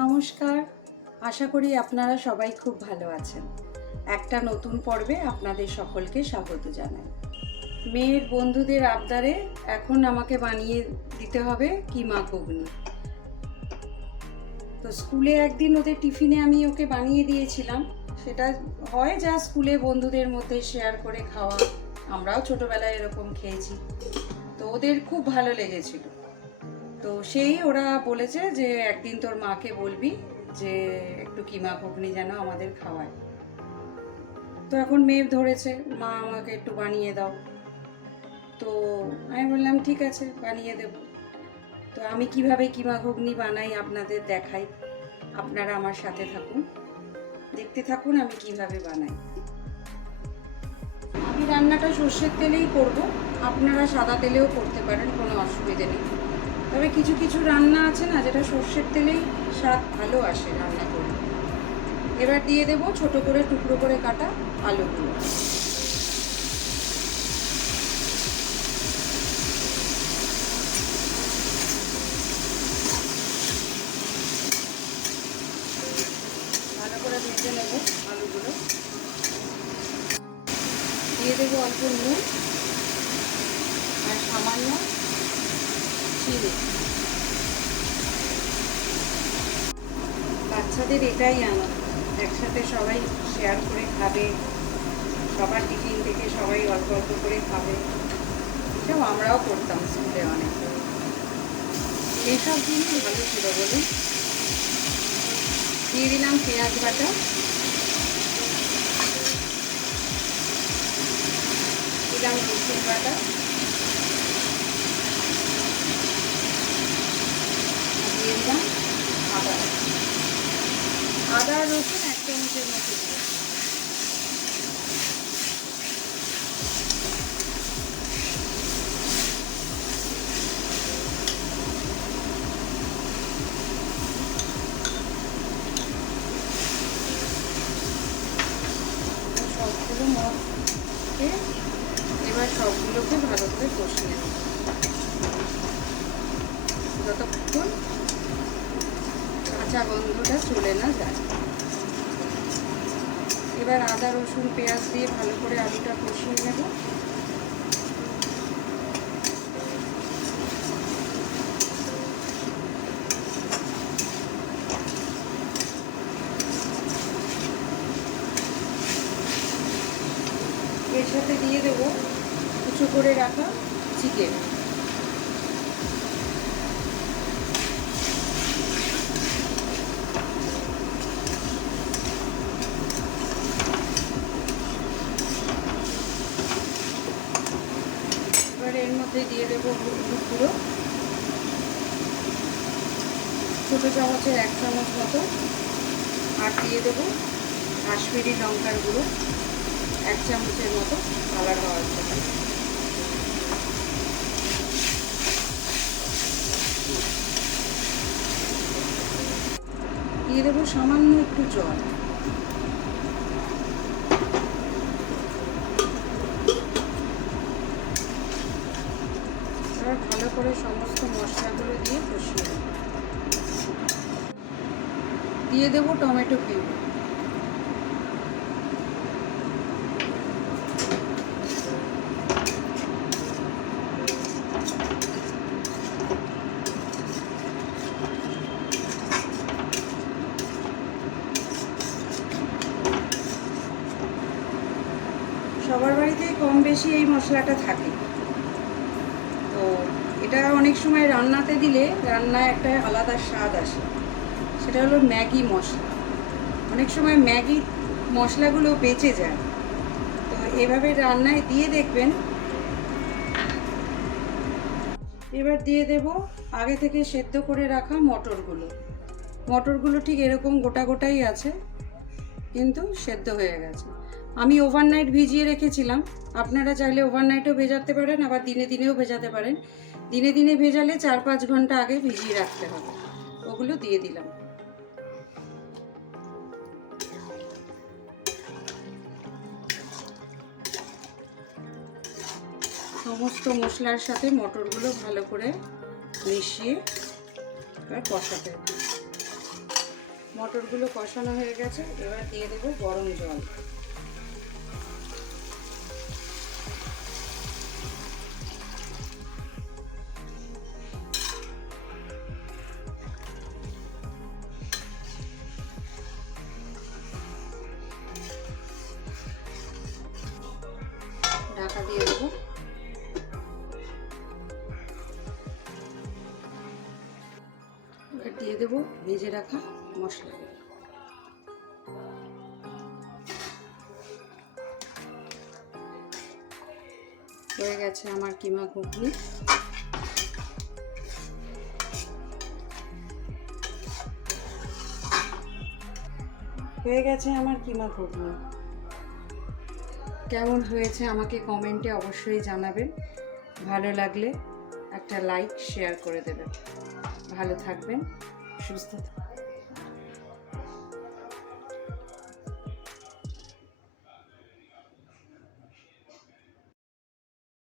নমস্কার, আশা করি আপনারা সবাই খুব ভালো আছেন। একটা নতুন পর্বে আপনাদের সকলকে স্বাগত জানাই। মেয়ের বন্ধুদের আবদারে এখন আমাকে বানিয়ে দিতে হবে কিমা ঘুগনি। তো স্কুলে একদিন ওদের টিফিনে আমি ওকে বানিয়ে দিয়েছিলাম। সেটা হয় যা স্কুলে বন্ধুদের মধ্যে শেয়ার করে খাওয়া, আমরাও ছোটবেলায় এরকম খেয়েছি। তো ওদের খুব ভালো লেগেছিল। তো সেই ওরা বলেছে যে একদিন তোর মাকে বলবি যে একটু কিমা ঘুগনি যেন আমাদের খাওয়ায়। তো এখন মেয়ে ধরেছে, মা আমাকে একটু বানিয়ে দাও। তো আমি বললাম ঠিক আছে, বানিয়ে দেব। তো আমি কিভাবে কিমা ঘুগনি বানাই আপনাদের দেখাই, আপনারা আমার সাথে থাকুন, দেখতে থাকুন আমি কিভাবে বানাই। আমি রান্নাটা সর্ষের তেলেই করব, আপনারা সাদা তেলেও করতে পারেন, কোনো অসুবিধে নেই। তবে কিছু কিছু রান্না আছে না, যেটা সর্ষের তেলেই স্বাদ ভালো আসে রান্না করে। এবার দিয়ে দেব ছোট করে টুকরো করে কাটা আলুগুলো। ভালো করে ভেজে নেব আলুগুলো। দিয়ে দেব অল্প নুন আর সামান্য চিনি। বাচ্চাদের এটাই আনন্দ, একসাথে সবাই শেয়ার করে খাবে, সবার টিফিন থেকে সবাই অল্প অল্প করে খাবে। এটাও আমরাও করতাম স্কুলে অনেক। এইসব জিনিস ভালো ছিল বলুন। দিয়ে দিলাম পেঁয়াজ বাটা, দিলাম রসুন বাটা, দিয়ে দিলাম আদা বাটা। আদা আর রসুন 1 চামচের মতো দিয়ে সবগুলো মশলাকে এবার সবগুলোকে ভালো করে কষিয়ে নেব যতক্ষণ কাঁচা গন্ধটা চলে না যায়। এবার আদা রসুন পেঁয়াজ দিয়ে ভালো করে আলুটা কষিয়ে নেব। এর সাথে দিয়ে দেব কুচো করে রাখা চিকেন। এবার এর মধ্যে দিয়ে দেবো হলুদ গুঁড়ো, ছোটো চামচের 1 চামচ মতো, আর দিয়ে দেবো কাশ্মীরি লঙ্কার গুঁড়ো 1 চামচের মতো কালার হওয়ার জন্য। দিয়ে দেবো সামান্য একটু জল। এবার ভালো করে সমস্ত মশলাগুলো দিয়ে কষিয়ে দেবো। দিয়ে দেবো টমেটো পিউরি। সবার বাড়িতেই কম বেশি এই মশলাটা থাকে। তো এটা অনেক সময় রান্নাতে দিলে রান্নায় একটা আলাদা স্বাদ আসে, সেটা হলো ম্যাগি মশলা। অনেক সময় ম্যাগি মশলাগুলো বেঁচে যায়, তো এভাবে রান্নায় দিয়ে দেখবেন। এবার দিয়ে দেব আগে থেকে সেদ্ধ করে রাখা মটরগুলো। মটরগুলো ঠিক এরকম গোটা গোটাই আছে, কিন্তু সেদ্ধ হয়ে গেছে। আমি ওভারনাইট ভিজিয়ে রেখেছিলাম, আপনারা চাইলে ওভারনাইটও ভেজাতে পারেন, আবার দিনে দিনেও ভেজাতে পারেন। দিনে দিনে ভেজালে 4-5 ঘন্টা আগে ভিজিয়ে রাখতে হবে। ওগুলো দিয়ে দিলাম। সমস্ত মশলার সাথে মটরগুলো ভালো করে মিশিয়ে এবার কষাতে হবে। মটরগুলো কষানো হয়ে গেছে, এবার দিয়ে দেবো গরম জল। ঢাকা দিয়ে দেবো। এবার দিয়ে দেবো ভেজে রাখা মশলা। হয়ে গেছে আমার কিমা ঘুগনি। কেমন হয়েছে আমাকে কমেন্টে অবশ্যই জানাবেন। ভালো লাগলে একটা লাইক শেয়ার করে দেবেন। ভালো থাকবেন, সুস্থ থাকবেন।